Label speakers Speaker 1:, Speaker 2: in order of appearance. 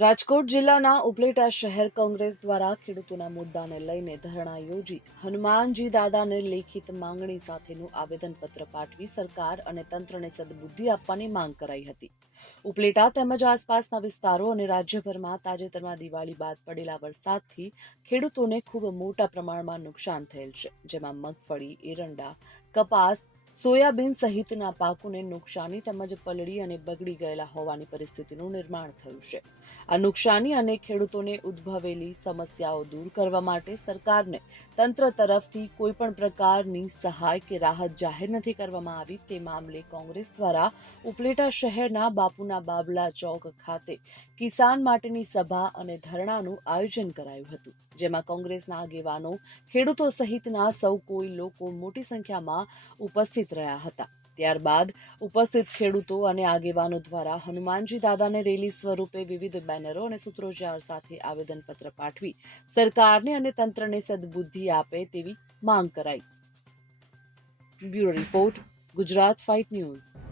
Speaker 1: રાજકોટ જિલ્લાના ઉપલેટા શહેર કોંગ્રેસ દ્વારા ખેડૂતોના મુદ્દાને લઈને ધરણા યોજી હનુમાનજી દાદાને લેખિત માંગણી સાથેનું આવેદનપત્ર પાઠવી સરકાર અને તંત્રને સદબુદ્ધિ આપવાની માંગ કરાઈ હતી. ઉપલેટા તેમજ આસપાસના વિસ્તારો અને રાજ્યભરમાં તાજેતરમાં દિવાળી બાદ પડેલા વરસાદથી ખેડૂતોને ખૂબ મોટા પ્રમાણમાં નુકસાન થયેલ છે, જેમાં મગફળી, એરંડા, કપાસ સોયાબીન સહિતના પાકોને નુકસાની તેમજ પલળી અને બગડી ગયેલા હોવાની પરિસ્થિતિનું નિર્માણ થયું છે. આ નુકસાની અને ખેડૂતોને ઉદ્ભવેલી સમસ્યાઓ દૂર કરવા માટે સરકારને તંત્ર તરફથી કોઈપણ પ્રકારની સહાય કે રાહત જાહેર નથી કરવામાં આવી તે મામલે કોંગ્રેસ દ્વારા ઉપલેટા શહેરના બાપુના બાબલા ચોક ખાતે કિસાન માટેની સભા અને ધરણાનું આયોજન કરાયું હતું, જેમાં કોંગ્રેસના આગેવાનો ખેડૂતો સહિતના સૌ કોઈ લોકો મોટી સંખ્યામાં ઉપસ્થિત રહ્યા હતા. ત્યારબાદ ઉપસ્થિત ખેડૂતો અને આગેવાનો દ્વારા હનુમાનજી દાદાને રેલી સ્વરૂપે વિવિધ બેનરો અને સૂત્રોચ્ચાર સાથે આવેદનપત્ર પાઠવી સરકારને અને તંત્રને સદબુદ્ધિ આપે તેવી માંગ કરાઈ. Bureau report, Gujarat fight news.